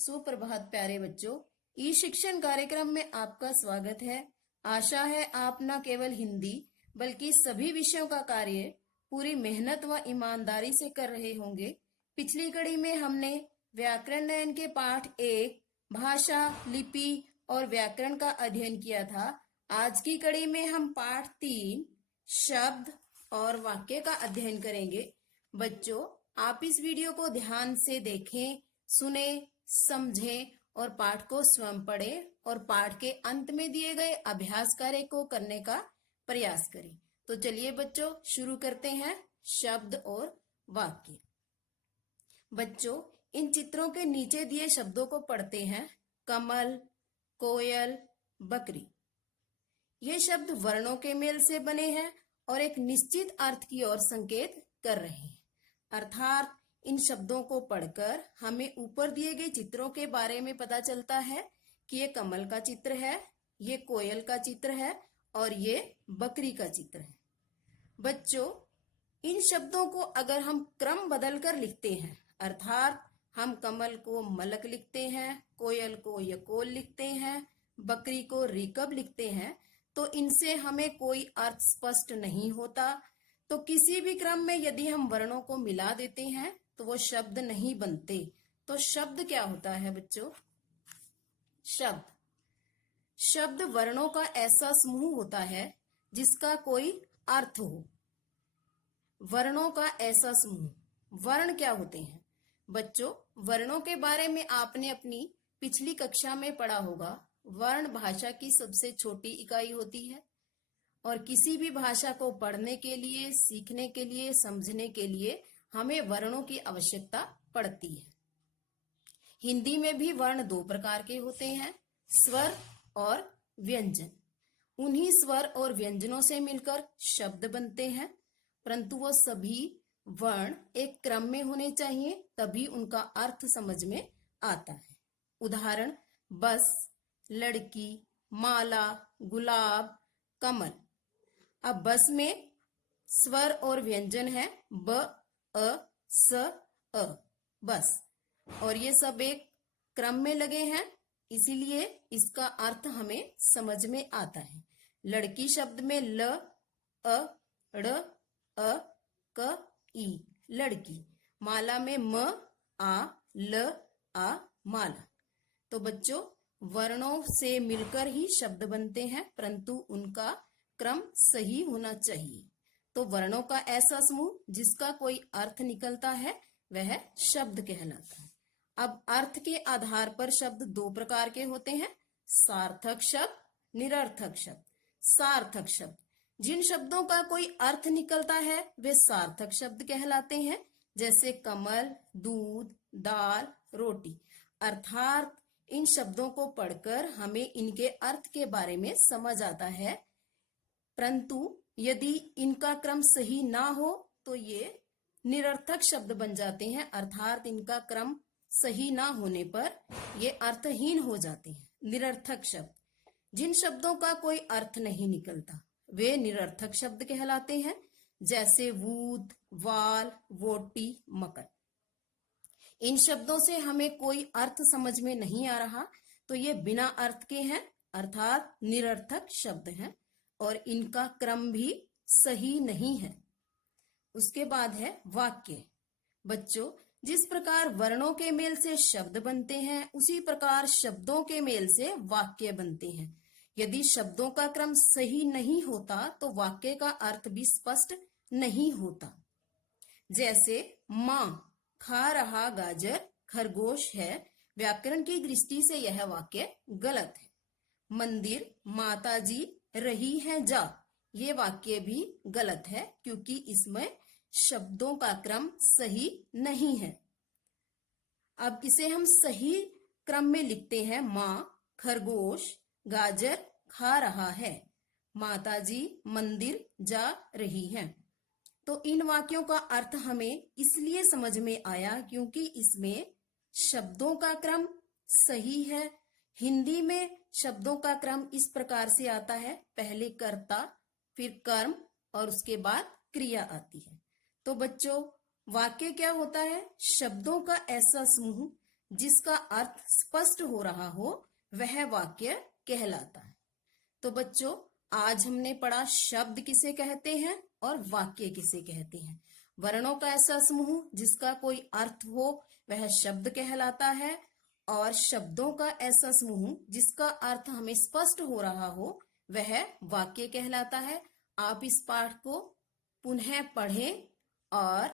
सुप्रभात प्यारे बच्चों। ई शिक्षण कार्यक्रम में आपका स्वागत है। आशा है आप न केवल हिंदी बल्कि सभी विषयों का कार्य पूरी मेहनत व ईमानदारी से कर रहे होंगे। पिछली कड़ी में हमने व्याकरण नयन के पाठ 1 भाषा, लिपि और व्याकरण का अध्ययन किया था। आज की कड़ी में हम पाठ 3 शब्द और वाक्य का अध्ययन करेंगे। बच्चों, आप इस वीडियो को ध्यान से देखें, सुने, समझें और पाठ को स्वयं पढ़ें और पाठ के अंत में दिए गए अभ्यास कार्य को करने का प्रयास करें। तो चलिए बच्चों, शुरू करते हैं शब्द और वाक्य। बच्चों, इन चित्रों के नीचे दिए शब्दों को पढ़ते हैं। कमल, कोयल, बकरी। ये शब्द वर्णों के मेल से बने हैं और एक निश्चित अर्थ की ओर संकेत कर रहे हैं। अर्थात इन शब्दों को पढ़कर हमें ऊपर दिए गए चित्रों के बारे में पता चलता है कि ये कमल का चित्र है, ये कोयल का चित्र है और ये बकरी का चित्र है। बच्चों, इन शब्दों को अगर हम क्रम बदलकर लिखते हैं, अर्थात हम कमल को मलक लिखते हैं, कोयल को यकोल लिखते हैं, बकरी को रिकब लिखते हैं, तो इनसे हमें कोई अर्थ स्पष्ट नहीं होता। तो किसी भी क्रम में यदि हम वर्णों को मिला देते हैं तो वो शब्द नहीं बनते। तो शब्द क्या होता है बच्चों? शब्द वर्णों का ऐसा समूह होता है जिसका कोई अर्थ हो। वर्णों का ऐसा समूह। वर्ण क्या होते हैं? बच्चों, वर्णों के बारे में आपने अपनी पिछली कक्षा में पढ़ा होगा। वर्ण भाषा की सबसे छोटी इकाई होती है और किसी भी भाषा को पढ़ने के लिए, सीखने के लिए, समझने के लिए हमें वर्णों की आवश्यकता पड़ती है। हिंदी में भी वर्ण 2 प्रकार के होते हैं, स्वर और व्यंजन। उन्हीं स्वर और व्यंजनों से मिलकर शब्द बनते हैं, परंतु वो सभी वर्ण एक क्रम में होने चाहिए, तभी उनका अर्थ समझ में आता है। उदाहरण: बस, लड़की, माला, गुलाब, कमल। अब बस में स्वर और व्यंजन है ब, अ, स, अ, बस, और ये सब एक क्रम में लगे हैं, इसीलिए इसका अर्थ हमें समझ में आता है। लड़की शब्द में ल, अ, ड़, अ, क, ई, लड़की। माला में म, आ, ल, आ, माला। तो बच्चों, वर्णों से मिलकर ही शब्द बनते हैं, परंतु उनका क्रम सही होना चाहिए। तो वर्णों का ऐसा समूह जिसका कोई अर्थ निकलता है वह शब्द कहलाता है। अब अर्थ के आधार पर शब्द 2 प्रकार के होते हैं, सार्थक शब्द, निरर्थक शब्द। सार्थक शब्द, जिन शब्दों का कोई अर्थ निकलता है वे सार्थक शब्द कहलाते हैं, जैसे कमल, दूध, दाल, रोटी। अर्थात इन शब्दों को पढ़कर हमें इनके अर्थ के बारे में समझ आता है, परंतु यदि इनका क्रम सही ना हो तो ये निरर्थक शब्द बन जाते हैं। अर्थात इनका क्रम सही ना होने पर ये अर्थहीन हो जाते हैं। निरर्थक शब्द, जिन शब्दों का कोई अर्थ नहीं निकलता वे निरर्थक शब्द कहलाते हैं, जैसे वूद, वाल, वोटी, मकर। इन शब्दों से हमें कोई अर्थ समझ में नहीं आ रहा तो ये बिना अर्थ के हैं, अर्थात निरर्थक शब्द हैं और इनका क्रम भी सही नहीं है। उसके बाद है वाक्य। बच्चों, जिस प्रकार वर्णों के मेल से शब्द बनते हैं उसी प्रकार शब्दों के मेल से वाक्य बनते हैं। यदि शब्दों का क्रम सही नहीं होता तो वाक्य का अर्थ भी स्पष्ट नहीं होता। जैसे माँ खा रहा गाजर खरगोश है, व्याकरण की दृष्टि से यह वाक्य गलत है। मंदिर माताजी रही है जा, ये वाक्य भी गलत है क्योंकि इसमें शब्दों का क्रम सही नहीं है। अब इसे हम सही क्रम में लिखते हैं। माँ खरगोश गाजर खा रहा है, माताजी मंदिर जा रही है। तो इन वाक्यों का अर्थ हमें इसलिए समझ में आया क्योंकि इसमें शब्दों का क्रम सही है। हिंदी में शब्दों का क्रम इस प्रकार से आता है, पहले कर्ता, फिर कर्म और उसके बाद क्रिया आती है। तो बच्चों, वाक्य क्या होता है? शब्दों का ऐसा समूह जिसका अर्थ स्पष्ट हो रहा हो वह वाक्य कहलाता है। तो बच्चों, आज हमने पढ़ा शब्द किसे कहते हैं और वाक्य किसे कहते हैं। वर्णों का ऐसा समूह जिसका कोई अर्थ हो वह शब्द कहलाता है, और शब्दों का ऐसा समूह जिसका अर्थ हमें स्पष्ट हो रहा हो वह वाक्य कहलाता है। आप इस पाठ को पुनः पढ़ें और